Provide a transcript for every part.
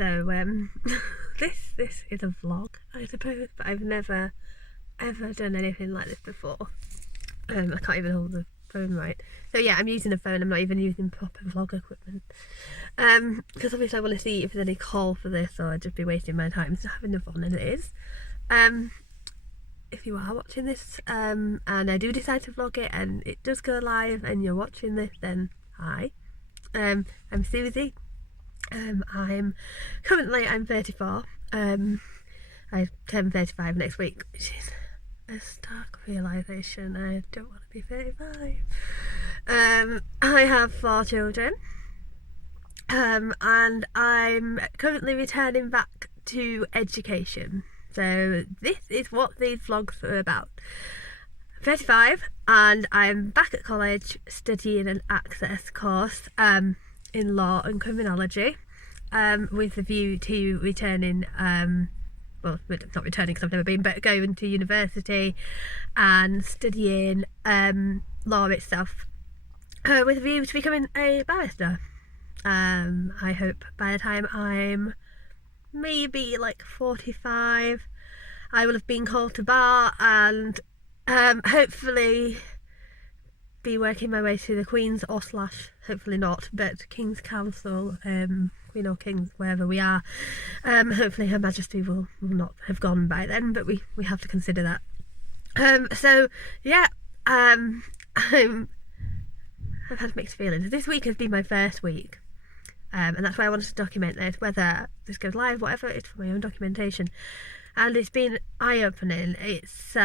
So this is a vlog, I suppose, but I've never ever done anything like this before. I can't even hold the phone right. So yeah, I'm using a phone, I'm not even using proper vlog equipment. Because obviously I want to see if there's any call for this, or I'd just be wasting my time. So having the fun, and it is. If you are watching this, and I do decide to vlog it and it does go live and you're watching this, then hi. I'm Susie. I'm 34. I turn 35 next week, which is a stark realisation. I don't want to be 35. I have 4 children, and I'm currently returning back to education. So this is what these vlogs are about. I'm 35 and I'm back at college studying an access course in law and criminology, with the view to returning, well, not returning because I've never been, but going to university and studying law itself, with a view to becoming a barrister. I hope by the time I'm maybe like 45 I will have been called to bar and hopefully be working my way to the Queen's, or slash, hopefully not, but King's Council, Queen or King's, wherever we are. Hopefully Her Majesty will not have gone by then, but we have to consider that. So yeah, I've had mixed feelings. This week has been my first week. And that's why I wanted to document this, whether this goes live, whatever, it's for my own documentation. And it's been eye-opening. It's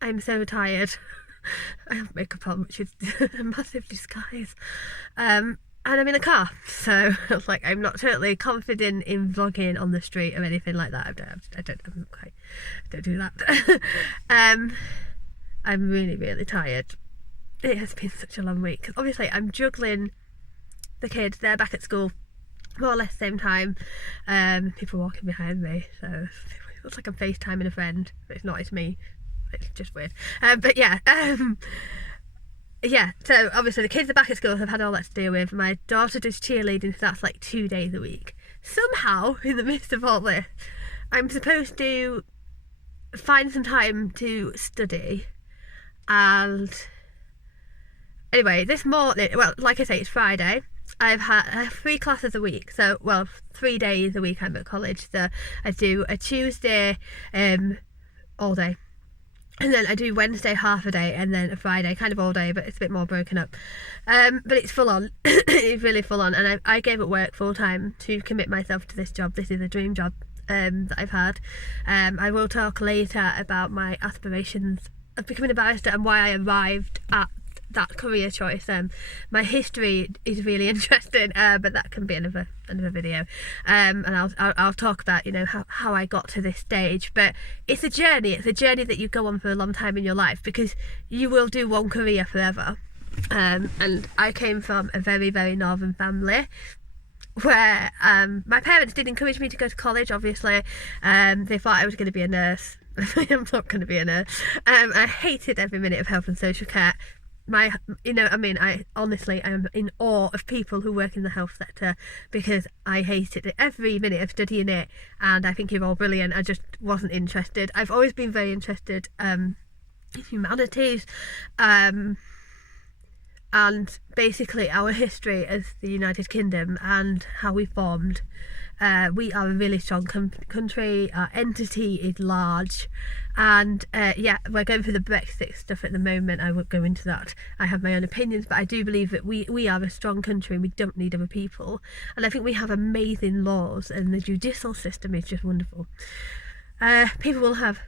I'm so tired. I have makeup on, which is a massive disguise, and I'm in a car, so it's like I'm not totally confident in vlogging on the street or anything like that. I don't do that. I'm really tired. It has been such a long week, because obviously I'm juggling the kids. They're back at school more or less same time. People walking behind me, so it looks like I'm FaceTiming a friend, but it's not, it's me. It's just weird. But yeah, yeah, so obviously the kids are back at school, so I've had all that to deal with. My daughter does cheerleading, so that's like 2 days a week. Somehow, in the midst of all this, I'm supposed to find some time to study. And anyway, this morning, well, like I say, it's Friday. I have 3 classes a week, so, well, 3 days a week I'm at college. So I do a Tuesday all day, and then I do Wednesday half a day, and then a Friday kind of all day, but it's a bit more broken up. But it's full on. It's really full on, and I gave up work full time to commit myself to this job. This is a dream job that I've had. I will talk later about my aspirations of becoming a barrister and why I arrived at that career choice. My history is really interesting, but that can be another video, and I'll talk about, you know, how I got to this stage. But it's a journey that you go on for a long time in your life, because you will do one career forever. And I came from a very northern family where my parents did encourage me to go to college. Obviously they thought I was going to be a nurse. I'm not going to be a nurse. I hated every minute of health and social care. I honestly am in awe of people who work in the health sector, because I hated it, every minute of studying it, and I think you're all brilliant. I just wasn't interested. I've always been very interested in humanities, and basically our history as the United Kingdom and how we formed. We are a really strong country. Our entity is large, and yeah, we're going through the Brexit stuff at the moment. I won't go into that. I have my own opinions, but I do believe that we are a strong country and we don't need other people. And I think we have amazing laws, and the judicial system is just wonderful. People will have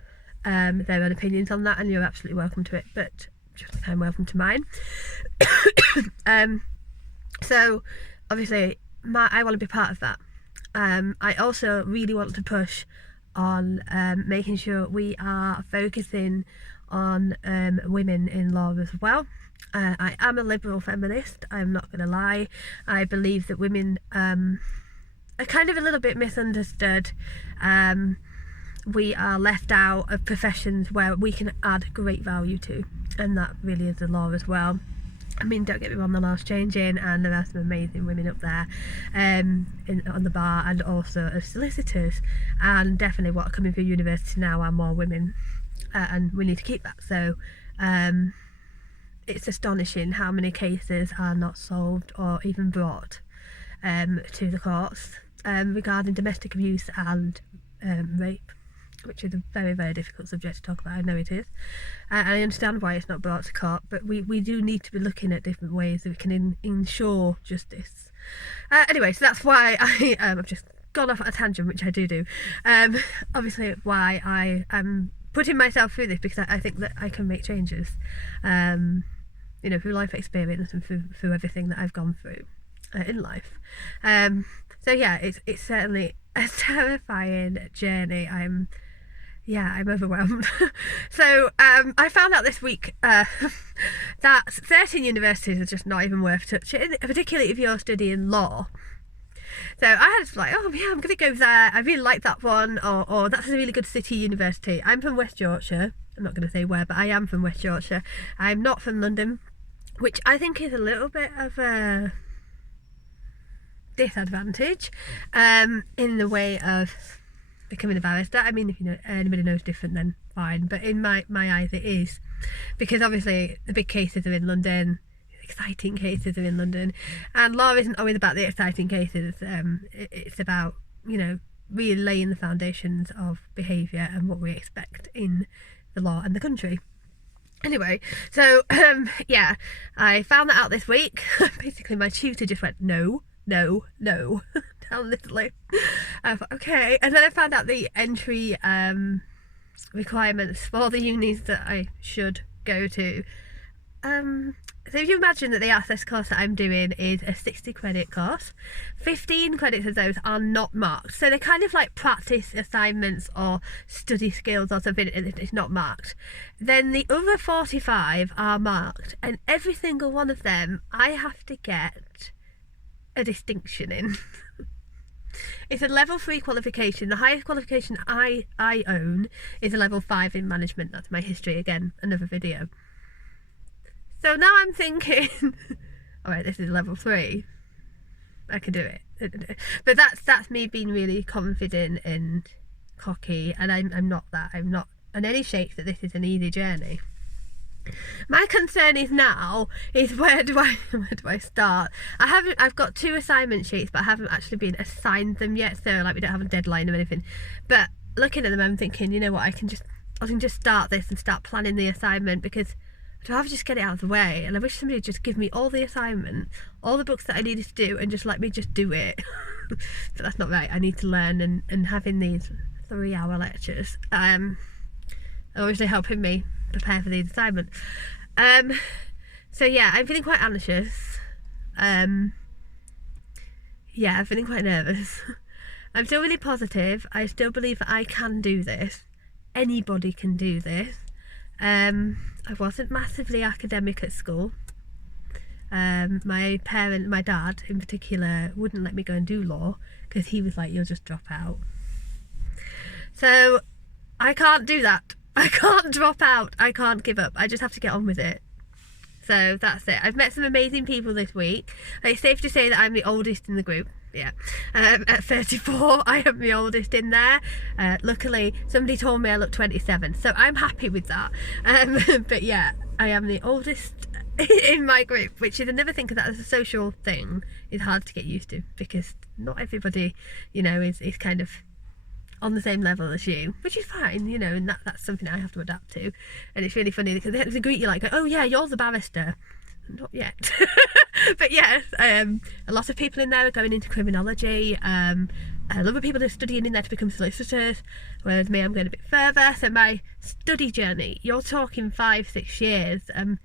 their own opinions on that, and you're absolutely welcome to it, but just like I'm welcome to mine. So obviously I want to be part of that. I also really want to push on making sure we are focusing on women in law as well. I am a liberal feminist, I'm not going to lie. I believe that women are kind of a little bit misunderstood. We are left out of professions where we can add great value to, and that really is the law as well. I mean, don't get me wrong, the law's changing and there are some amazing women up there on the bar, and also as solicitors, and definitely what are coming through university now are more women, and we need to keep that. So it's astonishing how many cases are not solved or even brought to the courts regarding domestic abuse and rape, which is a very, very difficult subject to talk about. I know it is. I understand why it's not brought to court, but we do need to be looking at different ways that we can ensure justice. Anyway, so that's why I've just gone off at a tangent, which I do. Obviously, why I am putting myself through this, because I think that I can make changes, through life experience and through everything that I've gone through in life. So yeah, it's certainly a terrifying journey. I'm overwhelmed. So I found out this week that certain universities are just not even worth touching, particularly if you're studying law. So I was like, oh yeah, I'm going to go there. I really like that one, or that's a really good city university. I'm from West Yorkshire. I'm not going to say where, but I am from West Yorkshire. I'm not from London, which I think is a little bit of a disadvantage in the way of becoming a barrister. I mean, if anybody knows different, then fine, but in my eyes it is, because obviously the big cases are in London, exciting cases are in London, and law isn't always about the exciting cases. It's about really laying the foundations of behaviour and what we expect in the law and the country. Anyway, so I found that out this week. Basically my tutor just went no down this list. I thought, okay, and then I found out the entry requirements for the unis that I should go to. So if you imagine that the access course that I'm doing is a 60 credit course, 15 credits of those are not marked. So they're kind of like practice assignments or study skills or something. It's not marked. Then the other 45 are marked, and every single one of them I have to get a distinction in. It's a level 3 qualification. The highest qualification I own is a level 5 in management. That's my history, again, another video. So now I'm thinking, all right, this is level 3. I can do it. But that's me being really confident and cocky, and I'm not that. I'm not in any shape that this is an easy journey. My concern is where do I start? I've got 2 assignment sheets, but I haven't actually been assigned them yet, so we don't have a deadline or anything. But looking at them, I'm thinking, you know what, I can just start this and start planning the assignment, because I'd rather just get it out of the way. And I wish somebody would just give me all the assignment, all the books that I needed to do, and just let me just do it. But that's not right. I need to learn, and having these 3-hour lectures are obviously helping me prepare for these assignments. So yeah, I'm feeling quite anxious. I'm feeling quite nervous. I'm still really positive. I still believe that I can do this. Anybody can do this. I wasn't massively academic at school. My dad in particular, wouldn't let me go and do law, because he was like, you'll just drop out. So I can't do that. I can't drop out. I can't give up. I just have to get on with it. So that's it. I've met some amazing people this week. It's safe to say that I'm the oldest in the group. Yeah. At 34, I am the oldest in there. Luckily, somebody told me I look 27, so I'm happy with that. But yeah, I am the oldest in my group, which is another thing, because that's a social thing. It's hard to get used to, because not everybody, is kind of on the same level as you, which is fine, and that's something I have to adapt to. And it's really funny, because they have to greet you like, oh yeah, you're the barrister. Not yet. But yes, a lot of people in there are going into criminology. A lot of people are studying in there to become solicitors, whereas me, I'm going a bit further. So my study journey, you're talking 5-6 years. I'm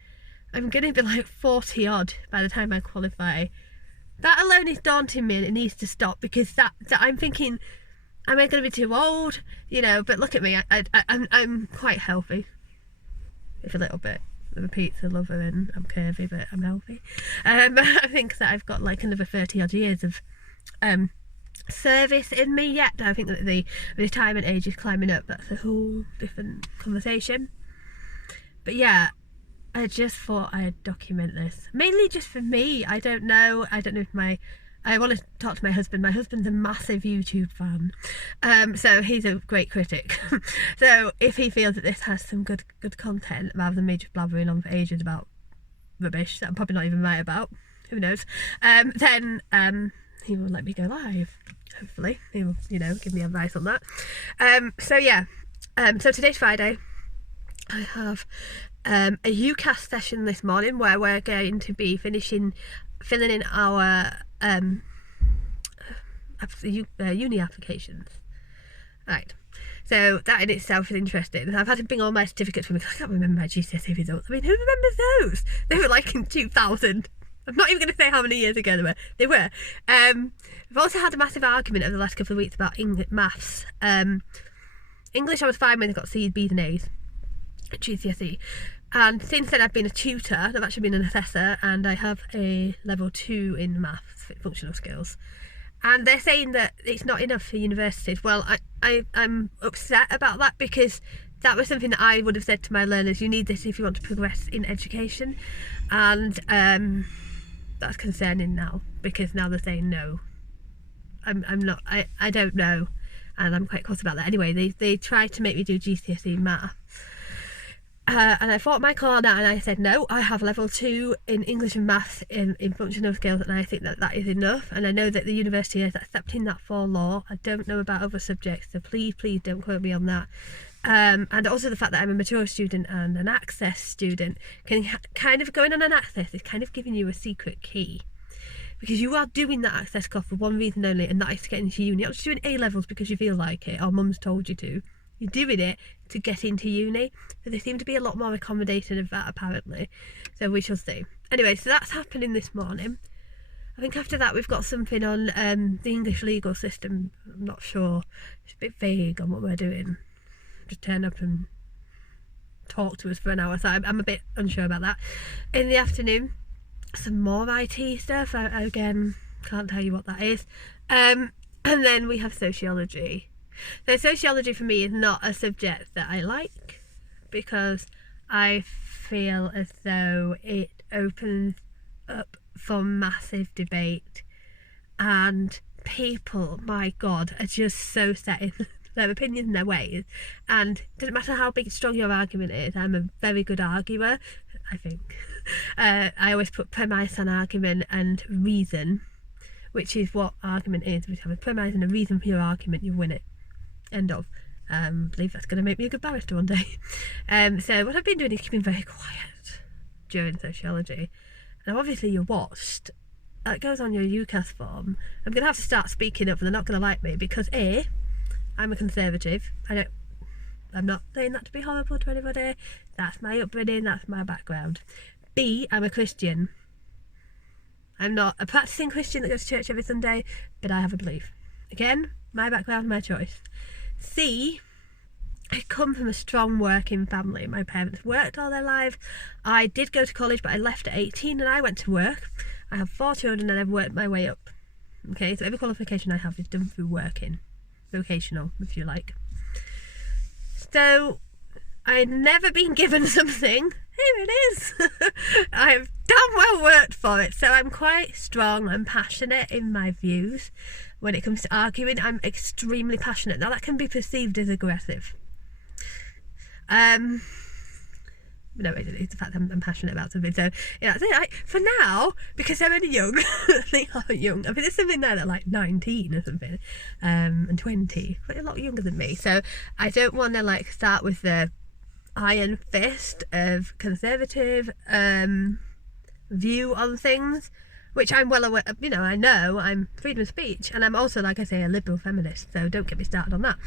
going to be like 40 odd by the time I qualify. That alone is daunting me, and it needs to stop, because that I'm thinking, am I going to be too old? But look at me, I'm quite healthy, if a little bit. I'm a pizza lover and I'm curvy, but I'm healthy. I think that I've got like another 30 odd years of service in me yet. I think that the retirement age is climbing up. That's a whole different conversation. But yeah, I just thought I'd document this. Mainly just for me. I don't know if I want to talk to my husband. My husband's a massive YouTube fan. So he's a great critic. So if he feels that this has some good content, rather than me just blabbering on for ages about rubbish that I'm probably not even right about, who knows, then he will let me go live. Hopefully. He will, give me advice on that. So today's Friday. I have a UCAS session this morning where we're going to be filling in our uni applications. Right. So that in itself is interesting. I've had to bring all my certificates from me because I can't remember my GCSE results. I mean, who remembers those? They were like in 2000. I'm not even going to say how many years ago they were. I've also had a massive argument over the last couple of weeks about maths. English I was fine when I got C's, B's and A's at GCSE. And since then I've been a tutor. I've actually been an assessor, and I have a level 2 in maths, functional skills. And they're saying that it's not enough for universities. Well, I'm upset about that, because that was something that I would have said to my learners. You need this if you want to progress in education. And that's concerning now, because now they're saying no. I don't know. And I'm quite cross about that. Anyway, they tried to make me do GCSE maths. And I fought my corner, and I said, no, I have level 2 in English and maths in functional skills, and I think that is enough. And I know that the university is accepting that for law. I don't know about other subjects, so please don't quote me on that. And also the fact that I'm a mature student and an access student, kind of going on an access is kind of giving you a secret key. Because you are doing that access course for one reason only, and that is to get into uni. You're not just doing A-levels because you feel like it, or mum's told you to. You're doing it to get into uni. So they seem to be a lot more accommodating of that, apparently. So we shall see. Anyway, so that's happening this morning. I think after that we've got something on the English legal system. I'm not sure. It's a bit vague on what we're doing. Just turn up and talk to us for an hour. So I'm a bit unsure about that. In the afternoon, some more IT stuff. I again can't tell you what that is. And then we have sociology. So sociology for me is not a subject that I like, because I feel as though it opens up for massive debate, and people, my God, are just so set in their opinions and their ways, and it doesn't matter how big strong your argument is. I'm a very good arguer, I think. I always put premise and argument and reason, which is what argument is. If you have a premise and a reason for your argument, you win it. End of. I believe that's going to make me a good barrister one day. So what I've been doing is keeping very quiet during sociology. Now obviously you're watched. That goes on your UCAS form. I'm going to have to start speaking up, and they're not going to like me because A, I'm a conservative. I'm not saying that to be horrible to anybody. That's my upbringing, that's my background. B, I'm a Christian. I'm not a practicing Christian that goes to church every Sunday, but I have a belief. Again, my background, my choice. C, I come from a strong working family. My parents worked all their lives. I did go to college, but I left at 18 and I went to work. I have 4 children and I've worked my way up. Okay, so every qualification I have is done through working. Vocational, if you like. So, I'd never been given something. Here it is. I've damn well worked for it. So I'm quite strong and passionate in my views. When it comes to arguing, I'm extremely passionate. Now that can be perceived as aggressive. No, it's the fact that I'm passionate about something. So yeah, so for now, because they're only young, they are young. I mean, there's something there that like 19 or something, and 20, but a lot younger than me. So I don't want to like start with the iron fist of conservative view on things, which I'm well aware of. I know I'm freedom of speech, and I'm also, like I say, a liberal feminist, so don't get me started on that.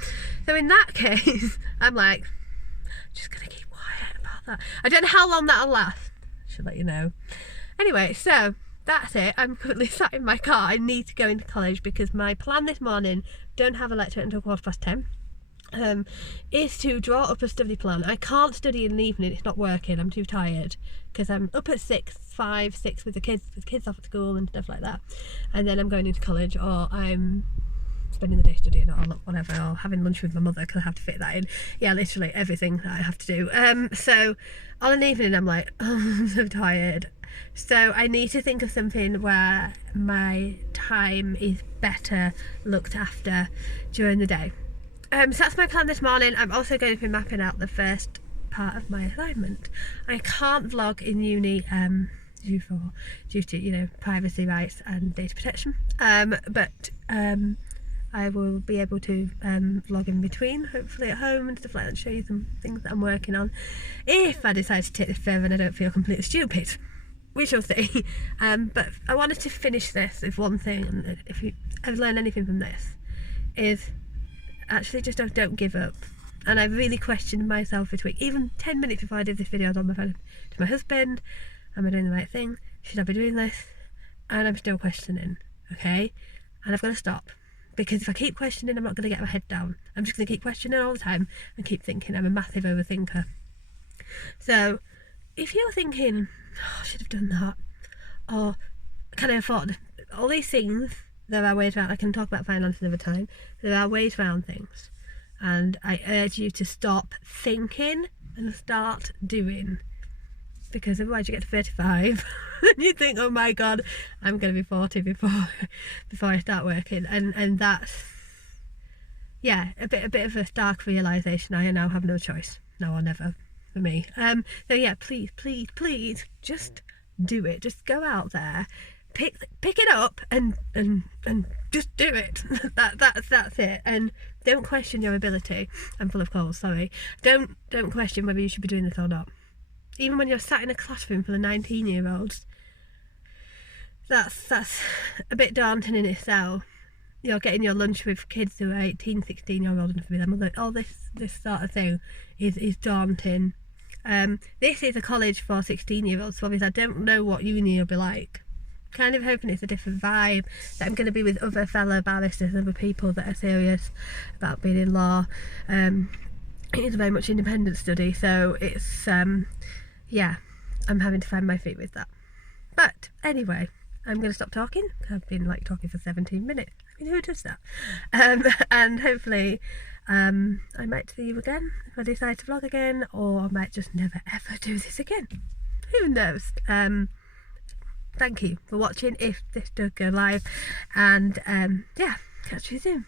So in that case, I'm like, just gonna keep quiet about that. I don't know how long that'll last. I should let you know. Anyway, so that's it. I'm currently sat in my car. I need to go into college because my plan this morning, don't have a lecture until 10:15. Is to draw up a study plan. I can't study in the evening, it's not working, I'm too tired, because I'm up at 5, 6 with the kids off at school and stuff like that, and then I'm going into college, or I'm spending the day studying or whatever, or having lunch with my mother because I have to fit that in. Yeah, literally everything that I have to do. So on an evening I'm like, oh, I'm so tired. So I need to think of something where my time is better looked after during the day. So that's my plan this morning. I'm also going to be mapping out the first part of my assignment. I can't vlog in uni due to privacy rights and data protection, but I will be able to vlog in between, hopefully at home and stuff like that, and show you some things that I'm working on if I decide to take this further and I don't feel completely stupid. We shall see. But I wanted to finish this with one thing, and if I've learned anything from this, is actually just don't give up. And I've really questioned myself this week. Even 10 minutes before I did this video, I was on the phone to my husband. Am I doing the right thing? Should I be doing this? And I'm still questioning, okay? And I've got to stop. Because if I keep questioning, I'm not going to get my head down. I'm just going to keep questioning all the time and keep thinking. I'm a massive overthinker. So, if you're thinking, oh, I should have done that, or can I afford all these things, there are ways around. I can talk about finance another time. There are ways around things. And I urge you to stop thinking and start doing, because otherwise you get to 35 and you think, oh my god, I'm going to be 40 before I start working, and that's, yeah, a bit of a stark realisation. I now have no choice, now or never, for me. So yeah, please just do it. Just go out there, pick it up and just do it. That's it. And don't question your ability. I'm full of colds, sorry. Don't question whether you should be doing this or not. Even when you're sat in a classroom full of 19-year-olds, that's a bit daunting in itself. You're getting your lunch with kids who are 18, 16-year-olds and for them. All this sort of thing is daunting. This is a college for 16-year-olds, so obviously I don't know what uni will be like. Kind of hoping it's a different vibe, that I'm going to be with other fellow barristers and other people that are serious about being in law. It is a very much independent study, so it's yeah, I'm having to find my feet with that. But anyway, I'm going to stop talking. I've been talking for 17 minutes. I mean, who does that? And hopefully I might see you again if I decide to vlog again, or I might just never ever do this again. Who knows? Thank you for watching if this does go live, and yeah, catch you soon.